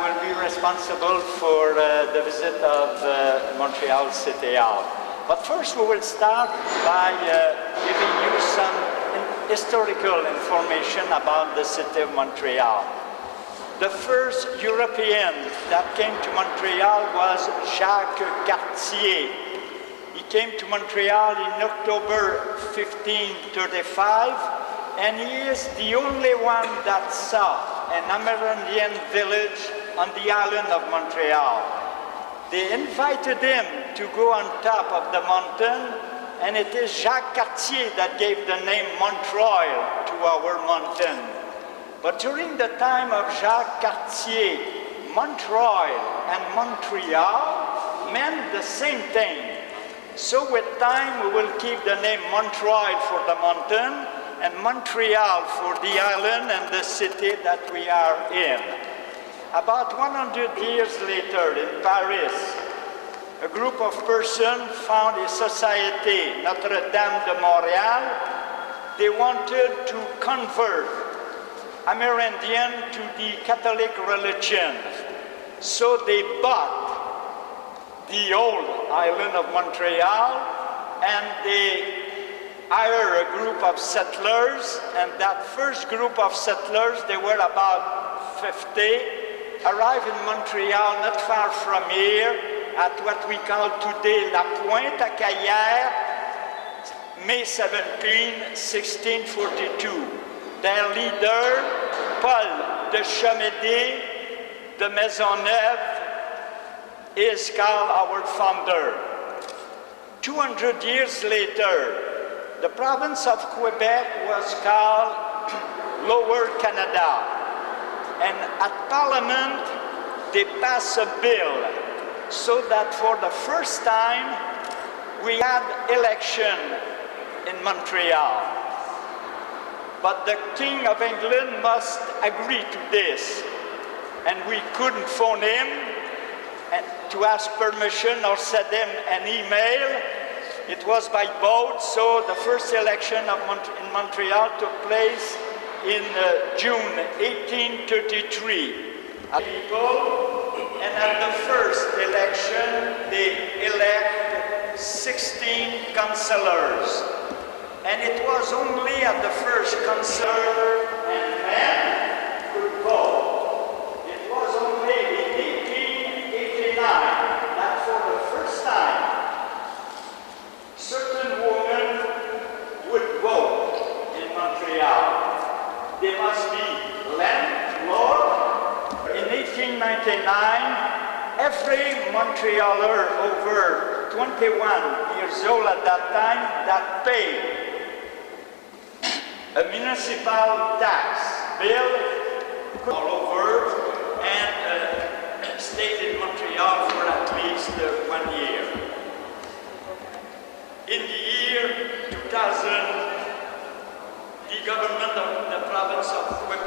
will be responsible for the visit of Montreal City Hall. But first we will start by giving you some historical information about the city of Montreal. The first European that came to Montreal was Jacques Cartier. He came to Montreal in October 1535, and he is the only one that saw an Amerindian village on the island of Montreal. They invited him to go on top of the mountain, and it is Jacques Cartier that gave the name Montreuil to our mountain. But during the time of Jacques Cartier, Montreuil and Montreal meant the same thing. So with time, we will keep the name Montreuil for the mountain and Montreal for the island and the city that we are in. About 100 years later in Paris, a group of persons found a society, Notre-Dame de Montréal. They wanted to convert Amerindian to the Catholic religion. So they bought the old island of Montreal, and they hired a group of settlers, and that first group of settlers, they were about 50, arrived in Montreal not far from here at what we call today La Pointe à Caillère, May 17, 1642. Their leader, Paul de Chamédé de Maisonneuve, is called our founder. 200 years later, the province of Quebec was called Lower Canada. And at Parliament, they passed a bill so that for the first time, we had election in Montreal. But the King of England must agree to this. And we couldn't phone him and to ask permission or send him an email. It was by boat, so the first election in Montreal took place in June 1833. And at the first election, they elect 16 councillors. And it was only at the first councillor and men could vote. It was only in 1889 that for the first time, certain women would vote in Montreal. They must be landlord. In 1899, every Montrealer over 21 years old at that time that paid a municipal tax bill all over and stayed in Montreal for at least 1 year. In the year 2000, the government of the province of Quebec